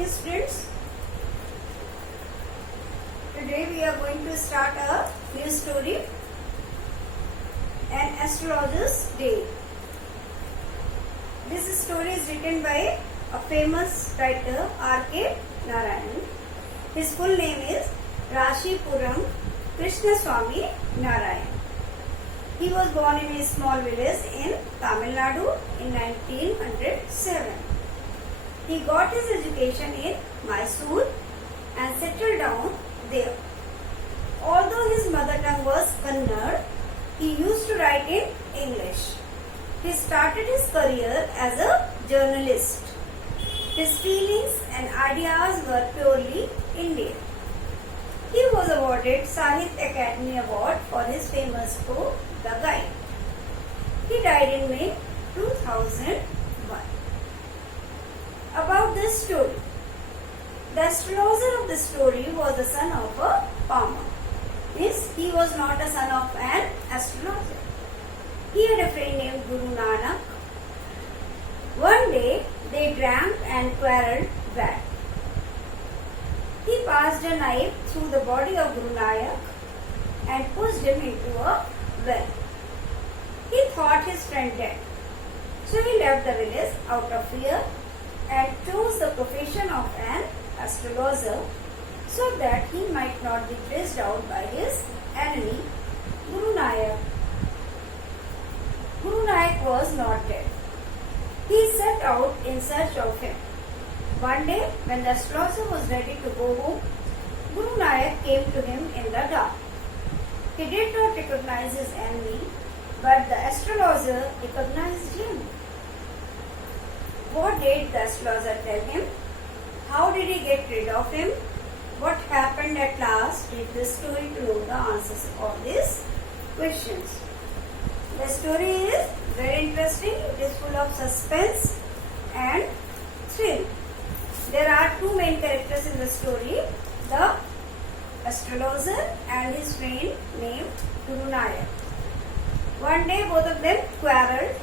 morning, students. Today we are going to start a new story, An Astrologer's Day. This story is written by a famous writer, R.K. Narayan. His full name is Rashipuram Krishnaswamy Narayan. He was born in a small village in Tamil Nadu in 1907. He got his education in Mysore and settled down there. Although his mother tongue was Kannada, he used to write in English. He started his career as a journalist. His feelings and ideas were purely Indian. He was awarded Sahitya Academy Award for his famous book, The Guide. He died in May 2001. About this story. The astrologer of the story was the son of a farmer. Means he was not a son of an astrologer. He had a friend named Guru Nanak. One day they drank and quarreled bad. He passed a knife through the body of Guru Nanak and pushed him into a well. He thought his friend dead. So he left the village out of fear and chose the profession of an astrologer so that he might not be traced out by his enemy, Guru Nanak. Guru Nanak was not dead. He set out in search of him. One day, when the astrologer was ready to go home, Guru Nanak came to him in the dark. He did not recognize his enemy, but the astrologer recognized him. What did the astrologer tell him? How did he get rid of him? What happened at last? Read the story to know the answers to all these questions. The story is very interesting. It is full of suspense and thrill. There are two main characters in the story, the astrologer and his friend named Guru Nanak. One day both of them quarreled.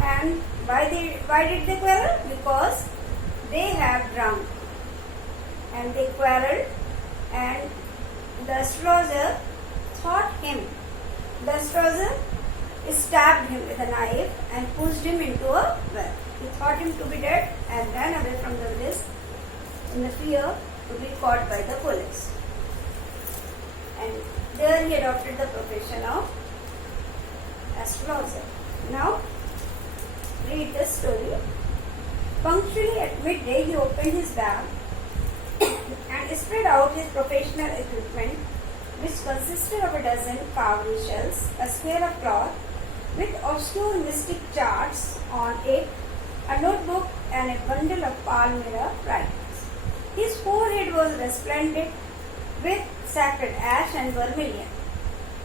And why did they quarrel? Because they have drunk. And they quarreled and the astrologer thought him. The astrologer stabbed him with a knife and pushed him into a well. He thought him to be dead and ran away from the village in the fear to be caught by the police. And there he adopted the profession of astrologer. Now, read the story. Punctually at midday, he opened his bag and spread out his professional equipment, which consisted of a dozen carved shells, a square of cloth with obscure mystic charts on it, a notebook, and a bundle of palmyra writings. His forehead was resplendent with sacred ash and vermilion.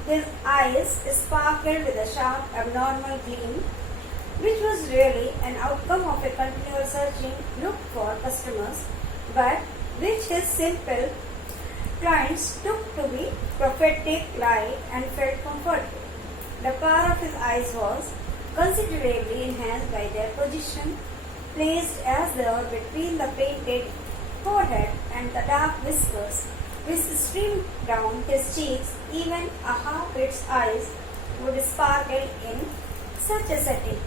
His eyes sparkled with a sharp, abnormal gleam, which was really an outcome of a continual searching look for customers, but which his simple clients took to be prophetic light and felt comforted. The power of his eyes was considerably enhanced by their position, placed as they were between the painted forehead and the dark whiskers which streamed down his cheeks. Even a half-wit's eyes would sparkle in such a setting.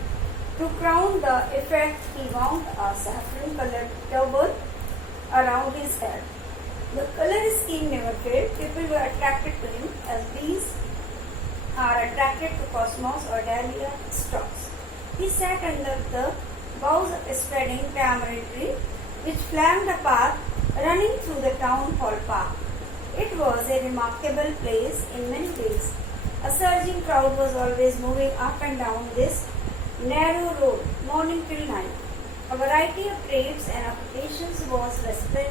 To crown the effect, he wound a saffron-colored turban around his head. The color scheme never failed. People were attracted to him as bees are attracted to cosmos or dahlia stalks. He sat under the boughs of a spreading tamarind tree, which flanked a path running through the town hall park. It was a remarkable place in many ways. A surging crowd was always moving up and down this narrow road, morning till night. A variety of trades and occupations was represented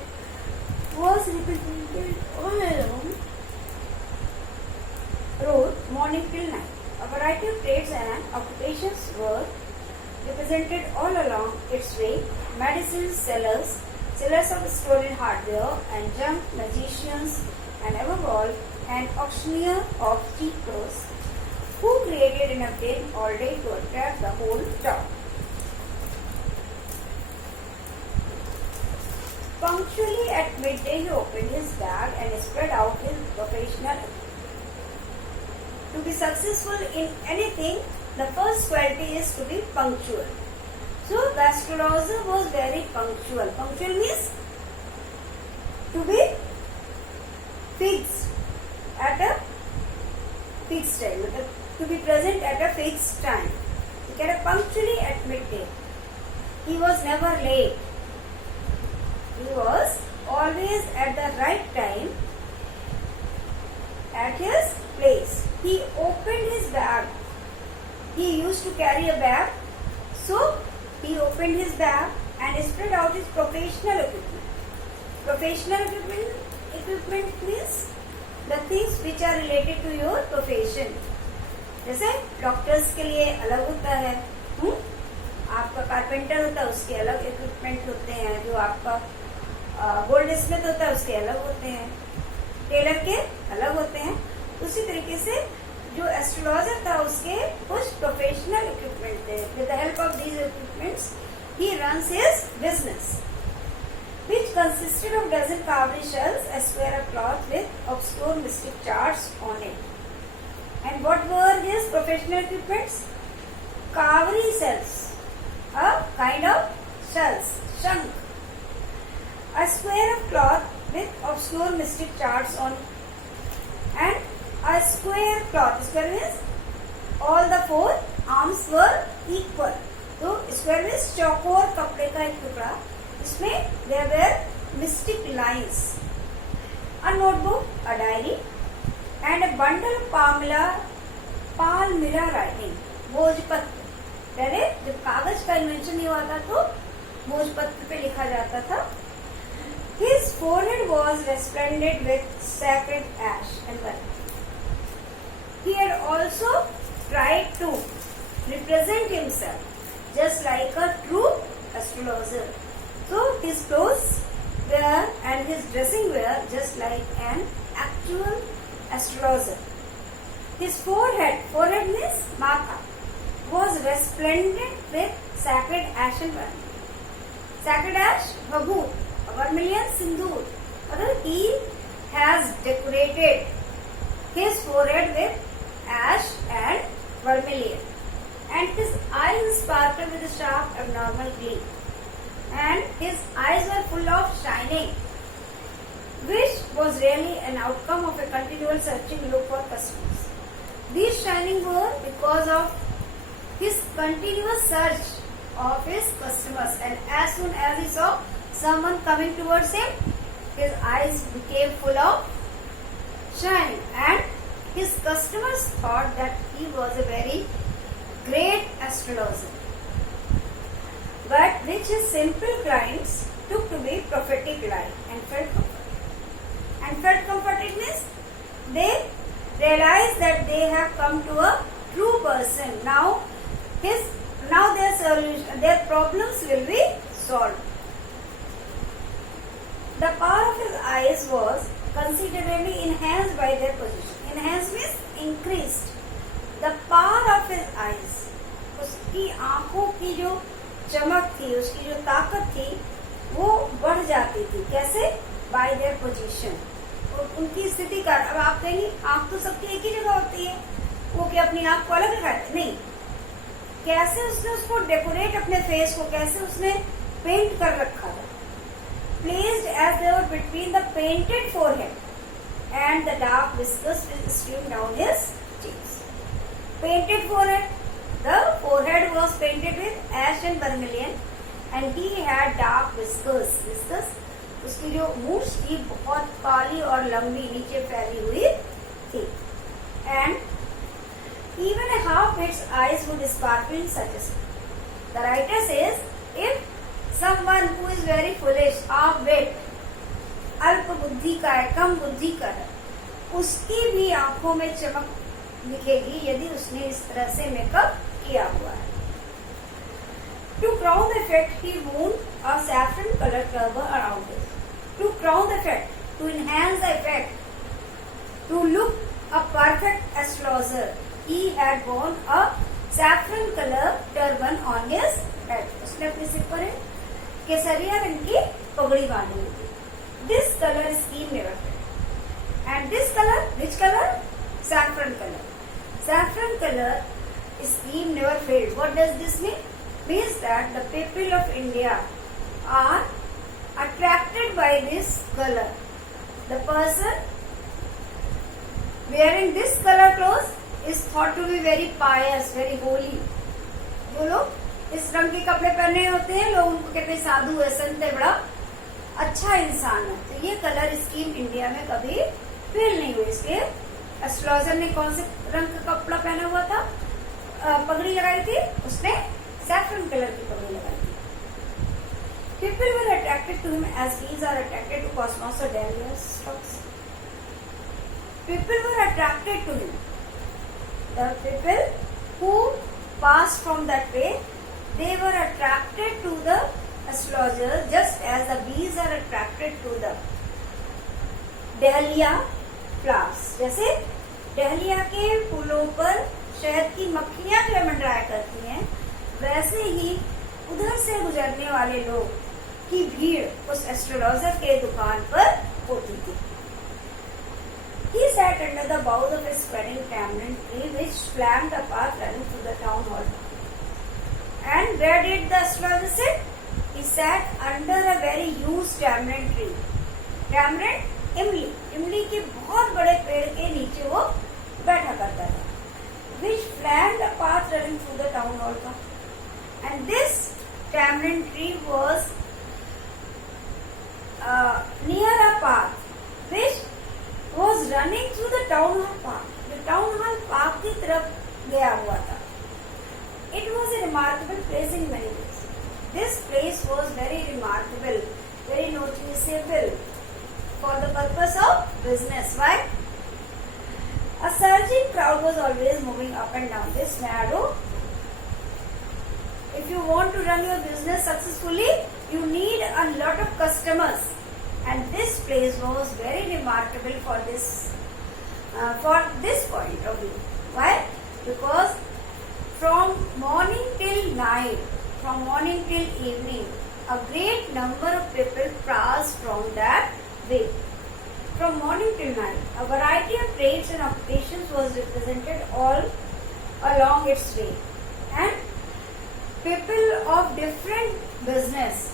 all along road, morning till night. A variety of trades and occupations were represented all along its way: medicine sellers, sellers of stolen hardware and junk, magicians, and above all, an auctioneer of cheap clothes, who created enough gain all day to attract the whole town. Punctually at midday, he opened his bag and spread out his professional. To be successful in anything, the first quality is to be punctual. So the astrologer was very punctual. Punctual means to be fixed at a fixed time. To be present at a fixed time. He came punctually at midday. He was never late. He was always at the right time at his place. He opened his bag. He used to carry a bag. So he opened his bag and spread out his professional equipment. Professional equipment means the things which are related to your profession. जैसे doctors के लिए अलग होता है, आपका carpenter होता है उसके अलग इक्विपमेंट होते हैं, जो आपका गोल्ड स्मिथ होता है उसके अलग होते हैं, टेलर के अलग होते हैं. उसी तरीके से जो एस्ट्रोलॉजर था उसके कुछ प्रोफेशनल इक्विपमेंट थे. With the help of these equipments he runs his business, which consisted of dozen cowrie shells, a square of cloth with obscure mystic charts on it. And what were his professional equipments? Cowrie shells, a kind of shells, shank. A square of cloth with obscure mystic charts on it. And a square cloth. Square means all the four arms were equal. तो square means चौकोर कपड़े का एक टुकड़ा. इसमें there were mystic lines, a notebook, a diary, and a bundle of palmyra writing. भोजपत्र. पहले जब कागज का इन्वेंशन नहीं हुआ था तो भोजपत्र पे लिखा जाता था. His forehead was resplendent with sacred ash and blood. He had also tried to represent himself just like a true astrologer. So his clothes were and his dressing were just like an actual astrologer. His forehead means matha, was resplendent with sacred ash and vermilion. Sacred ash, bhabut, vermilion, sindoor. He has decorated his forehead with ash and vermilion, and his eyes sparkled with a sharp abnormal gleam. And his eyes were full of shining, which was really an outcome of a continual searching look for customers. These shining were because of his continuous search of his customers, and as soon as he saw someone coming towards him, his eyes became full of shining, and his customers thought that he was a very great astrologer, but which his simple clients took to be prophetic light and felt comforted. And felt comforted means they realized that they have come to a true person. Now their problems will be solved. The power of his eyes was considerably enhanced by their position. Enhanced means increased. The power of his eyes, उसकी आंखों की जो चमक थी, उसकी जो ताकत थी, वो बढ़ जाती थी. कैसे? Bye their position. उनकी स्थिति का. अब आप कहेंगे आंख तो सबकी एक ही जगह होती है, वो क्या अपनी आंख को अलग लगाते? नहीं. कैसे उसने उसको डेकोरेट, अपने फेस को कैसे उसने पेंट कर रखा था. Placed as they were between the painted forehead and the dark whiskers which streamed down his cheeks. Painted forehead. The forehead was painted with ash and vermilion, and he had dark whiskers. Whiskers, उसकी जो मूछ थी बहुत काली और लंबी नीचे फैली हुई थी. And even a half-wit's eyes would sparkle in such a state. The writer says, if someone who is very foolish, half-wit, अल्प बुद्धि का है, कम बुद्धि का है, उसकी भी आंखों में चमक दिखेगी यदि उसने इस तरह से मेकअप किया हुआ है. To crown the effect, he wound a saffron colored turban around it. To crown the effect, to enhance the effect, to look a perfect astrologer, he had worn a saffron colored turban on his head. उसने अपने सिर पर केसरिया रंग की पगड़ी बांधी हुई थी। This colour scheme never failed and this colour, which colour? Saffron colour. Saffron color scheme never failed. What does this mean? Means that the people of India are attracted by this color. The person wearing this color clothes is thought to be very pious, very holy. जो लोग इस रंग के कपड़े पहने होते हैं, लोग उनको कहते हैं साधु है, संत है, बड़ा अच्छा इंसान है. तो ये कलर स्कीम इंडिया में कभी फेल नहीं हुई. इसलिए एस्ट्रोलॉजर ने कौन से रंग का कपड़ा पहना हुआ था, पगड़ी लगाई थी, उसने सैफरन कलर की पगड़ी लगाई थी. People were attracted to him as bees are attracted to cosmos or Dahlia's stalks. People were attracted to him. The people who passed from that way, they were attracted to the astrologer just as the bees are attracted to the Dahlia flowers. जैसे dahlia के फूलों पर शहद की मक्खियां जो मंडराया करती हैं, वैसे ही उधर से गुजरने वाले लोग की भीड़ उस एस्ट्रोलॉजर के दुकान पर होती थी. He sat under the boughs of a spreading tamarind tree which flanked a path running through the town hall. And where did the astrologer sit? He sat under a very huge tamarind tree. Tamarind, इमली, इमली के बहुत बड़े पेड़ के नीचे वो बैठा करता था. Which flanked a path running through the town hall का. And this tamarind tree was near a path which was running through the town hall park. The town hall park की तरफ गया हुआ था. It was a remarkable place in many ways. This place was very remarkable, very noticeable for the purpose of business. Why? A surging crowd was always moving up and down this meadow. If you want to run your business successfully, you need a lot of customers, and this place was very remarkable for this point of view. Why? Because from morning till night, from morning till evening, a great number of people passed from that way. From morning till night, a variety of trades and occupations was represented all along its way, and people of different business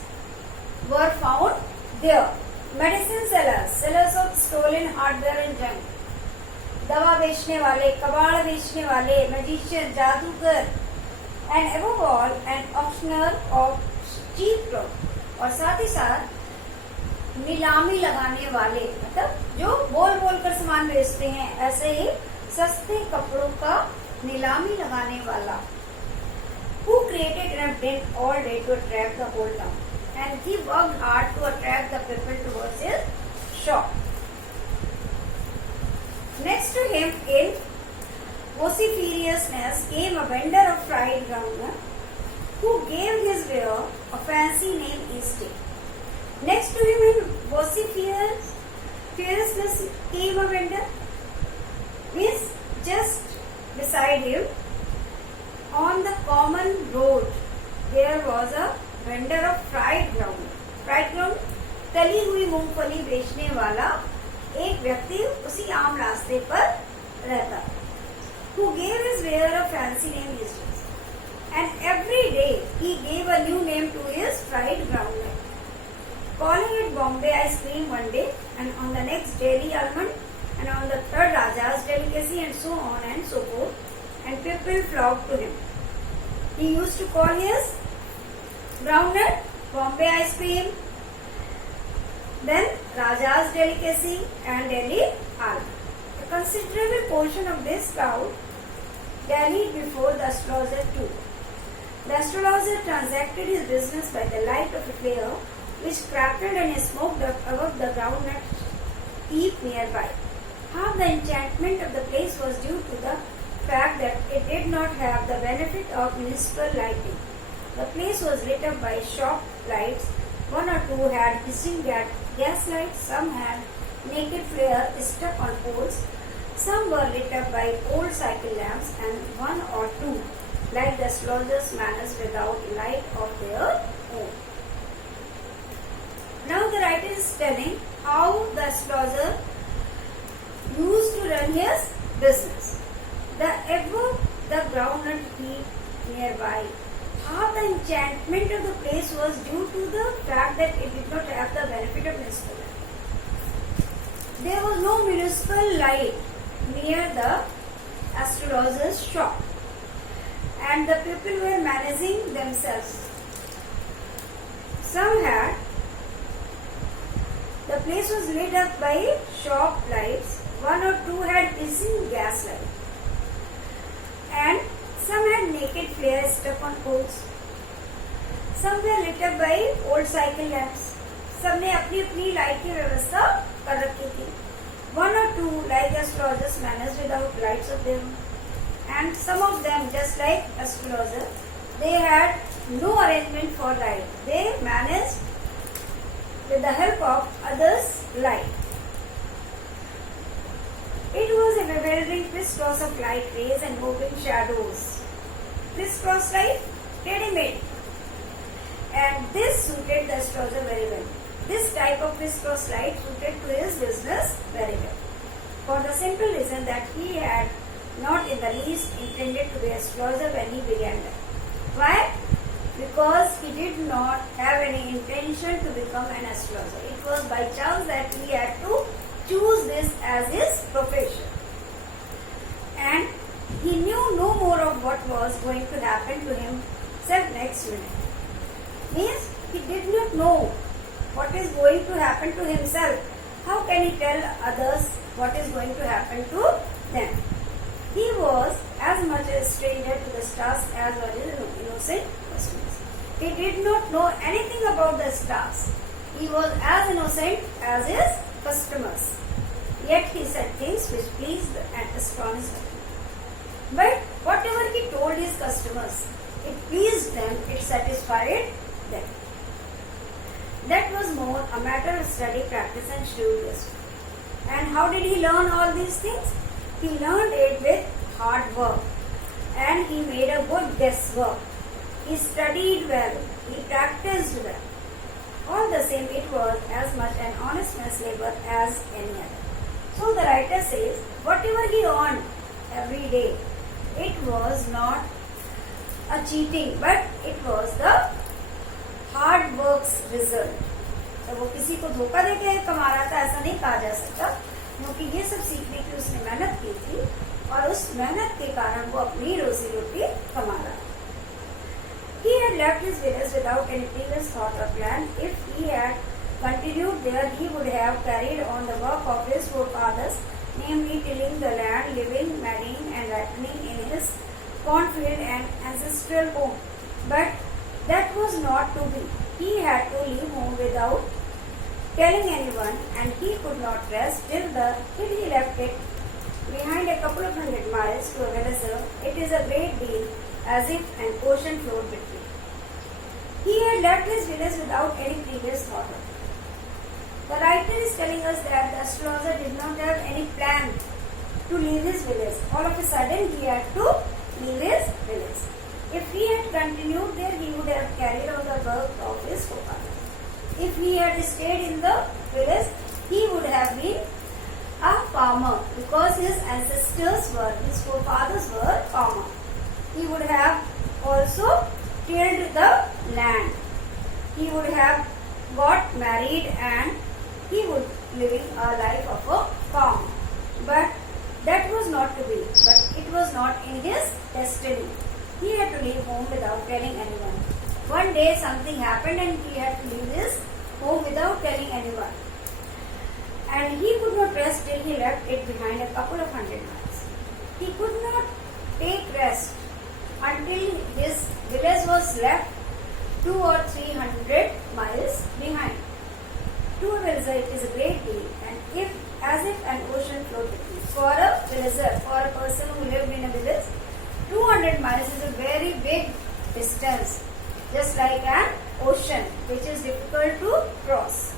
were found there. Medicine sellers, sellers of stolen hardware and junk, दवा बेचने वाले, कबाड़ बेचने वाले, magician, जादूगर, and above all an auctioneer of cheap clothes. और साथ ही साथ नीलामी लगाने वाले, मतलब जो बोल बोल कर सामान बेचते हैं, ऐसे ही सस्ते कपड़ों का नीलामी लगाने वाला. Who created an event all day to attract the whole town, and he worked hard to attract the people towards his shop. Next to him in vociferousness came a vendor of fried groundnut who gave his wearer a fancy name Easting. Next to him in vociferousness came a vendor. Means just beside him on the common road there was a vendor of fried groundnut. Fried groundnut, तली हुई मूंगफली बेचने वाला एक व्यक्ति उसी आम रास्ते पर रहता. Who gave his wearer a fancy name Easting, and every day he gave a new name to his fried groundnut, calling it Bombay ice cream one day, and on the next Delhi almond, and on the third Raja's delicacy, and so on and so forth, and people flocked to him. He used to call his groundnut Bombay ice cream, then Raja's delicacy, and Delhi almond. A considerable portion of this crowd dallied before the astrologer too. The astrologer transacted his business by the light of a flare which crackled and smoked up above the groundnut heap nearby. Half the enchantment of the place was due to the fact that it did not have the benefit of municipal lighting. The place was lit up by shop lights. One or two had hissing gas lights, some had naked flare stuck on poles, some were lit up by old cycle lamps, and one or two, like the astrologer's manners, without light of their own. Now the writer is telling how the astrologer used to run his business. The groundnut heap nearby. Half the enchantment of the place was due to the fact that it did not have the benefit of municipal light. There was no municipal light near the astrologer's shop, and the people were managing themselves. Some had, the place was lit up by shop lights, one or two had missing gas light, and some had naked flare stuck on poles. Some were lit up by old cycle lamps. सबने अपनी अपनी light की व्यवस्था कर रखी थी. One or two, like astrologers, managed without lights of their own, and some of them, just like astrologer, they had no arrangement for light. They managed with the help of others' light. It was a bewildering crisscross of light rays and moving shadows. Crisscross light, ready-made, and this suited the astrologer very well. This type of crisscross light suited to his business very well, for the simple reason that he had not in the least intended to be an astrologer when he began that. Why? Because he did not have any intention to become an astrologer. It was by chance that he had to choose this as his profession. And he knew no more of what was going to happen to himself next minute. Means he did not know what is going to happen to himself. How can he tell others what is going to happen to them? He was as much a stranger to the stars as well as innocent customers. He did not know anything about the stars. He was as innocent as his customers. Yet he said things which pleased and astonished them. But whatever he told his customers, it pleased them, it satisfied them. That was more a matter of study, practice and shrewd wisdom. And how did he learn all these things? He learned it with hard work, and he made a good guesswork. He studied well, he practiced well. All the same, it was as much an honest man's labor as any other. So the writer says, whatever he earned every day, it was not a cheating, but it was the hard work's result. तो वो किसी को धोखा देके कमा रहा था ऐसा नहीं कहा जा सकता, क्योंकि ये सब सीखने की उसने मेहनत की थी और उस मेहनत के कारण वो अपनी रोजी रोटी कमा रहा था. He had left his village without any previous thought or plan. If he had continued there, he would have carried on the work of his forefathers, namely tilling the land, living, marrying and ripening in his cornfield and ancestral home. But that was not to be. He had to leave home without telling anyone, and he could not rest till he left it behind a couple of 100 miles to a village. It is a great deal, as if an ocean flowed between. He had left his village without any previous thought of it. The writer is telling us that the astrologer did not have any plan to leave his village. All of a sudden, he had to leave his village. If he had continued there, he would have carried on the work of his forefathers. If he had stayed in the village, he would have been a farmer, because his forefathers were farmers. He would have also tilled the land. He would have got married and he would living a life of a farm. But that was not to be. But it was not in his destiny. He had to leave home without telling anyone. One day something happened and he had to leave his home without telling anyone. And he could not rest till he left it behind a couple of 100 miles. He could not take rest until his village was left 200 or 300 miles behind. To a villager it is a great deal, and as if an ocean flowed between. For a villager, for a person who lived in a village, 200 miles is a very big distance, just like an ocean which is difficult to cross.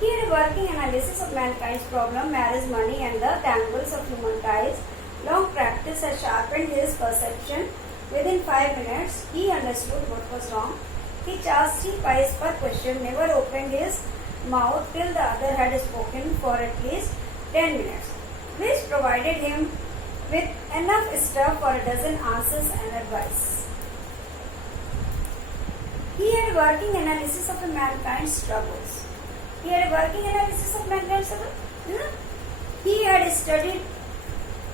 Here a working analysis of mankind's problem, marriage, money and the tangles of human ties. Long practice has sharpened his perception. Within 5 minutes, he understood what was wrong. He charged 3 pies per question, never opened his mouth till the other had spoken for at least 10 minutes, which provided him with enough stuff for a dozen answers and advice. He had a working analysis of mankind's troubles. He had a working analysis of mankind's troubles. He had studied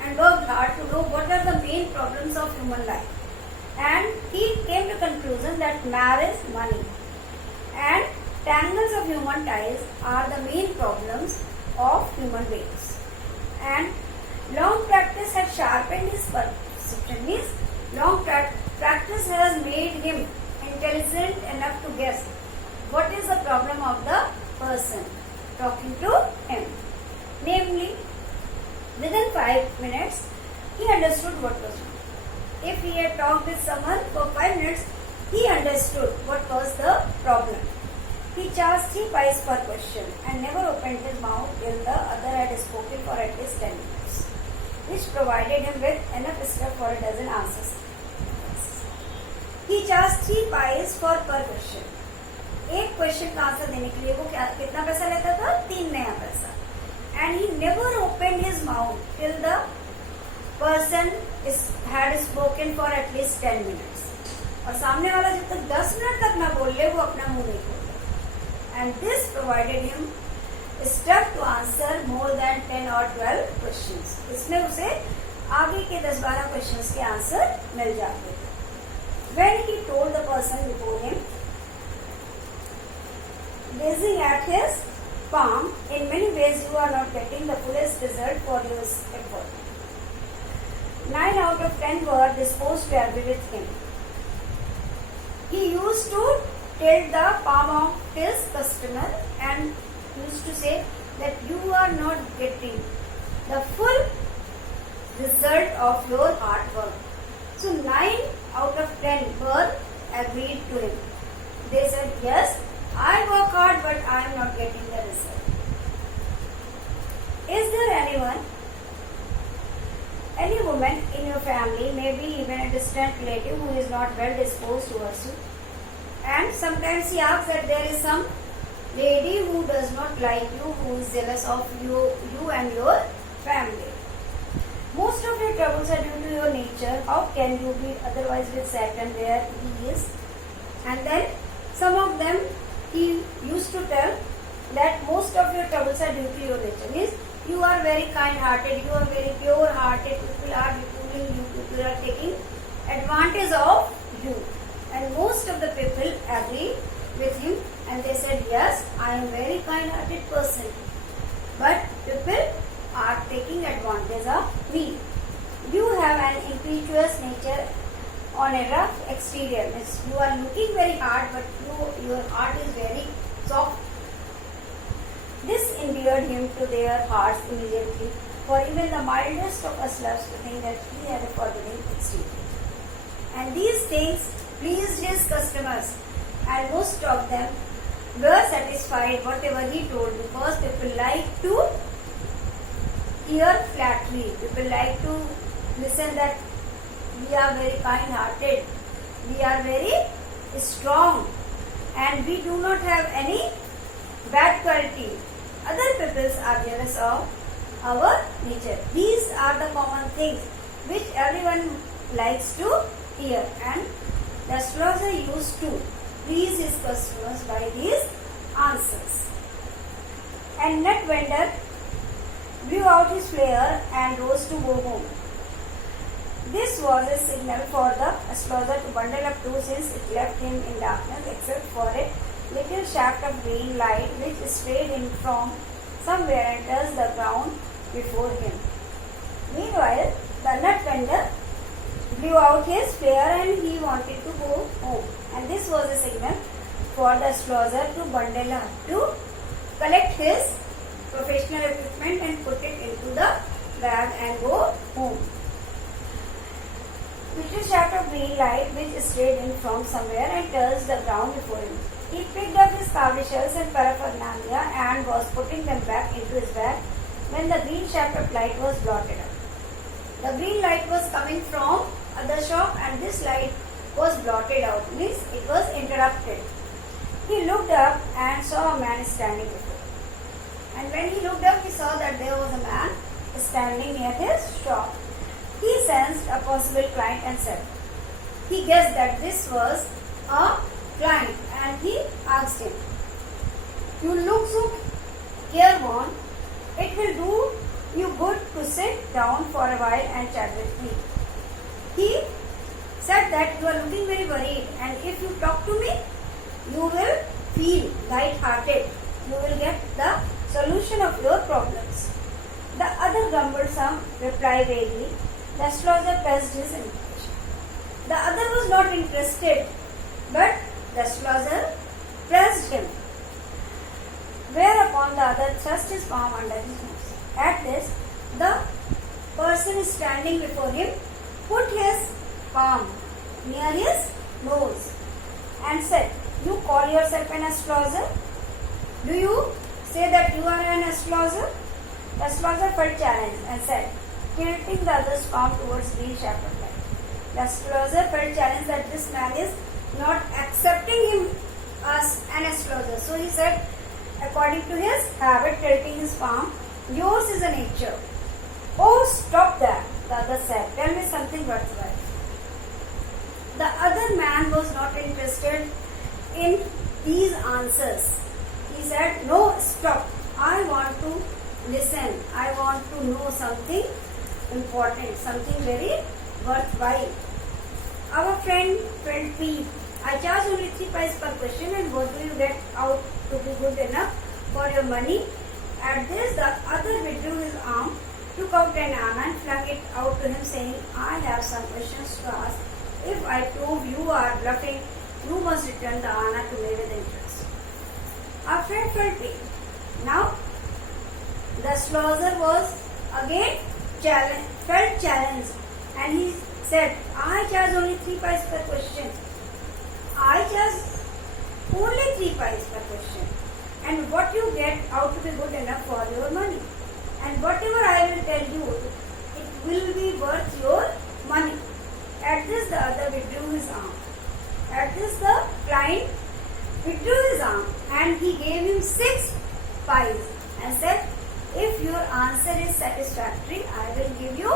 and worked hard to know what are the main problems of human life. And he came to conclusion that marriage, money and tangles of human ties are the main problems of human beings. And long practice had sharpened his perception. Means long practice has made him intelligent enough to guess what is the problem of the person talking to him. Namely, within 5 minutes, he understood what was wrong. If he had talked with someone for 5 minutes, he understood what was the problem. He charged 3 pies per question and never opened his mouth till the other had spoken for at least 10 minutes, which provided him with enough stuff for a dozen answers. He charged 3 pies for per question. एक question का answer देने के लिए वो कितना पैसा लेता था? 3 नया पैसा. And he never opened his mouth till the person had spoken for at least 10 minutes. और सामने वाला जब तक 10 मिनट तक ना बोल ले वो अपना मुंह नहीं खोलता. And this provided him stuff to answer more than 10 or 12 questions. इसमें उसे आगे के 10-12 questions के आंसर मिल जाते थे. When he told the person before him, gazing at his palm, in many ways you are not getting the fullest result for your effort. 9 out of 10 were disposed to agree with him. He used to tilt the palm of his customer and used to say that you are not getting the full result of your hard work. So 9 out of 10 were agreed to him. They said, yes, I work hard but I am not getting the result. Is there any woman in your family, maybe even a distant relative who is not well disposed towards you? And sometimes he asks that there is some lady who does not like you, who is jealous of you and your family. Most of your troubles are due to your nature. How can you be otherwise with Satan where he is? And then some of them he used to tell that most of your troubles are due to your nature. Means you are very kind-hearted, you are very pure-hearted, people are ridiculing you, people are taking advantage of you. And most of the people agree with him and they said, yes, I am very kind-hearted person. But people are taking advantage of me. You have an impetuous nature on a rough exterior. Means you are looking very hard but your heart is very soft. This endeared him to their hearts immediately, for even the mildest of us loves to think that he had a forgiving exterior. And these things pleased his customers, and most of them were satisfied whatever he told, because people like to hear flattery. People like to listen that we are very kind-hearted, we are very strong, and we do not have any bad quality. Other peoples are jealous of our nature. These are the common things which everyone likes to hear, and the astrologer used to please his customers by these answers. And nut vendor blew out his flare and rose to go home. This was a signal for the astrologer to bundle up too, since it left him in darkness except for a little shaft of green light which strayed in from somewhere and touched the ground before him. Meanwhile, the nut vendor blew out his flare and he wanted to go home. And this was a signal for the astrologer to bundle up, to collect his professional equipment and put it into the bag and go home. Little shaft of green light which strayed in from somewhere and touched the ground before him. He picked up his cowrie shells and paraphernalia and was putting them back into his bag when the green shaft of light was blotted out. The green light was coming from the shop, and this light was blotted out, means it was interrupted. He looked up and saw a man standing before him. And when he looked up, he saw that there was a man standing near his shop. He sensed a possible client and said, he guessed that this was a client and he asked him, you look so careworn, it will do you good to sit down for a while and chat with me. He said that you are looking very worried and if you talk to me, you will feel light-hearted. You will get the solution of your problems. The other grumbled some reply vaguely. The astrologer pressed his invitation. The other was not interested, but the astrologer pressed him. Whereupon the other thrust his palm under his nose. At this, the person standing before him put his palm near his nose and said, you call yourself an astrologer? Do you say that you are an astrologer? The astrologer felt challenged and said, tilting the other's palm towards green shaft of light. The astrologer felt challenged that this man is not accepting him as an astrologer. So he said, according to his habit, tilting his palm, yours is a nature. Oh, stop that, the other said. Tell me something worthwhile. The other man was not interested in these answers. He said, no, stop. I want to listen. I want to know something important, something very worthwhile. Our friend felt peeved. I charge only 3 paise per question and what do you get out to be good enough for your money? At this, the other withdrew his arm, took out an anna and flung it out to him saying, I have some questions to ask. If I prove you are bluffing, you must return the anna to me with interest. Our friend felt pain. Now, the astrologer was again felt challenged and he said, I charge only 3 paise per question. I charge only 3 paise per question. And what you get out to be good enough for your money. And whatever I will tell you, it will be worth your money. At this, the other withdrew his arm. At this, the client withdrew his arm and he gave him 6 pies and said, if your answer is satisfactory, I will give you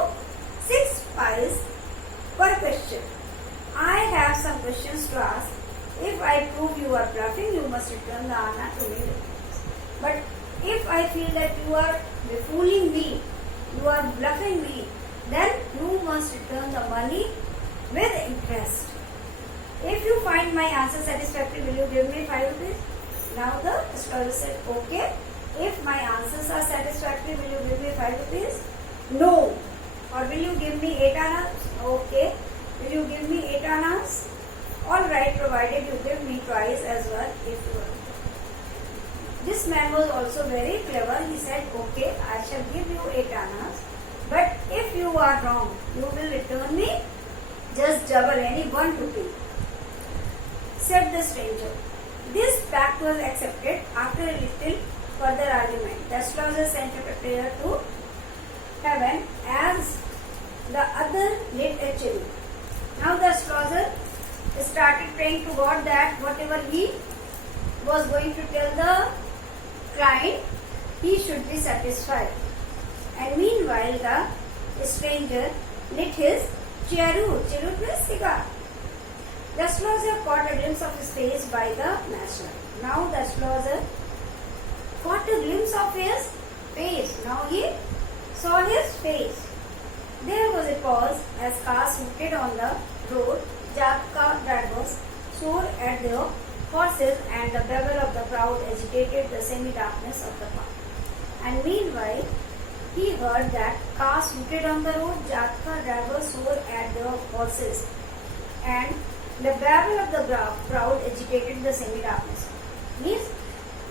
6 pies per question. I have some questions to ask. If I prove you are bluffing, you must return the anna to me. But if I feel that you are fooling me, you are bluffing me, then you must return the money with interest. If you find my answer satisfactory, will you give me 5 rupees? Now the astrologer said, okay. If my answers are satisfactory, will you give me 5 rupees? No. Or will you give me 8 annas? Okay. Will you give me 8 annas? Alright, provided you give me twice as well if you are. This man was also very clever. He said, okay, I shall give you 8 annas. But if you are wrong, you will return me just double, any 1 rupee. Said the stranger. This pact was accepted after a little further argument. The astrologer sent a prayer to heaven as the other lit a cherry. Now the astrologer started praying to God that whatever he was going to tell the client, he should be satisfied. And meanwhile, the stranger lit his cheroot. Cheroot means cigar. The astrologer caught a glimpse of his face by the matchlight. Now the astrologer caught a glimpse of his face. Now he saw his face. There was a pause as cars hooted on the road. Jataka drivers swore at their horses and the babble of the crowd agitated the semi-darkness of the park. And meanwhile, he heard that cars hooted on the road. Jataka drivers swore at their horses and the babble of the crowd agitated the semi-darkness. Means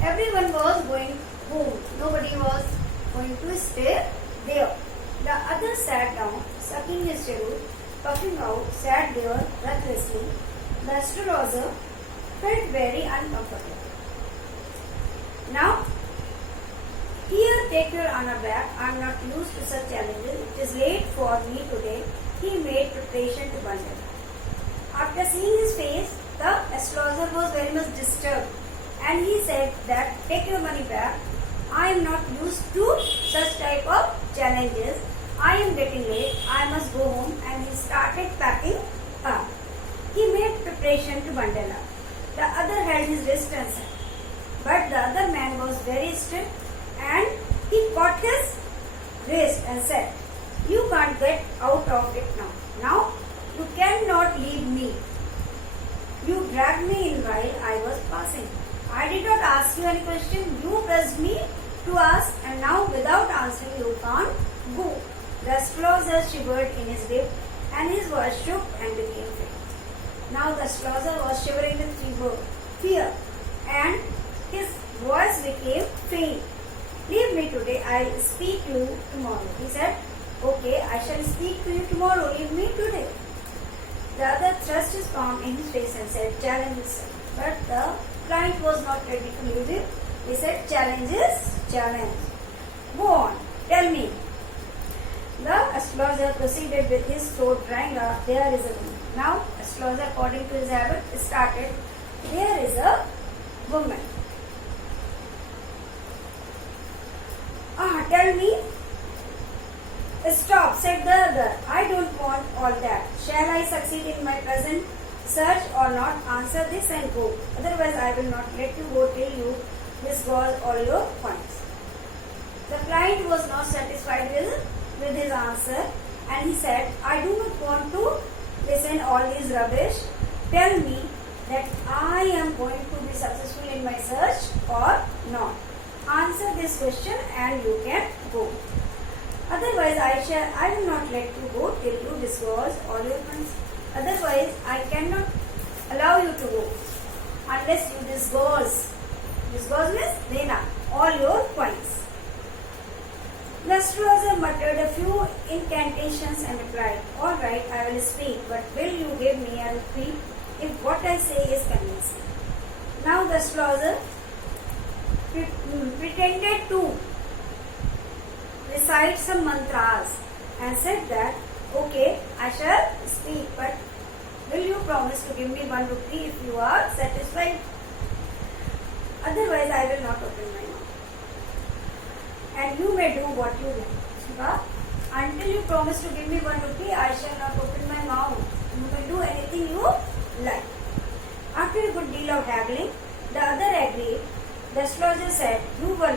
everyone was going home. Nobody was going to stay there. The other sat down, sucking his cheroot, puffing out, sat there breathlessly. The astrologer felt very uncomfortable. Now, here take your honor back. I am not used to such challenges. It is late for me today. He made preparation to bundle. After seeing his face, the astrologer was very much disturbed and he said that take your money back. I am not used to such type of challenges. I am getting late. I must go home. And he started packing up. He made preparation to bundle up. The other held his wrist and said, but the other man was very strict and he caught his wrist and said, you can't get out of it now. Now you cannot leave me. You dragged me in while I was passing. I did not ask you any question. You pressed me to ask, and now without answering you can't go. The astrologer shivered in his grip and his voice shook and became faint. Now the astrologer was shivering with fear and his voice became faint. Leave me today, I'll speak to you tomorrow. He said, okay, I shall speak to you tomorrow. Leave me today. The other thrust his palm in his face and said, challenge is. But the client was not ready to leave him. He said, challenge is challenge. Go on, tell me. The astrologer proceeded with his throat drying up. There is a woman. Now, astrologer, according to his habit, started. There is a woman. Tell me. Stop, said the other. I don't want all that. Shall I succeed in my present search or not? Answer this and go. Otherwise, I will not let you go till you disgorge all your points. The client was not satisfied with his answer and he said, I do not want to listen all this rubbish. Tell me that I am going to be successful in my search or not. Answer this question and you can go. Otherwise, I will not let you go till you disgorge all your points. Otherwise, I cannot allow you to go unless you disgorge. Disgorge means dena all your points. The astrologer muttered a few incantations and replied, all right, I will speak, but will you give me a reprieve if what I say is convincing? Now the astrologer pretended to recite some mantras and said that, okay, I shall speak, but will you promise to give me 1 rupee if you are satisfied? Otherwise, I will not open my mouth. And you may do what you like. But until you promise to give me 1 rupee, I shall not open my mouth. You may do anything you like. After a good deal of haggling, the other agreed. The astrologer said, you were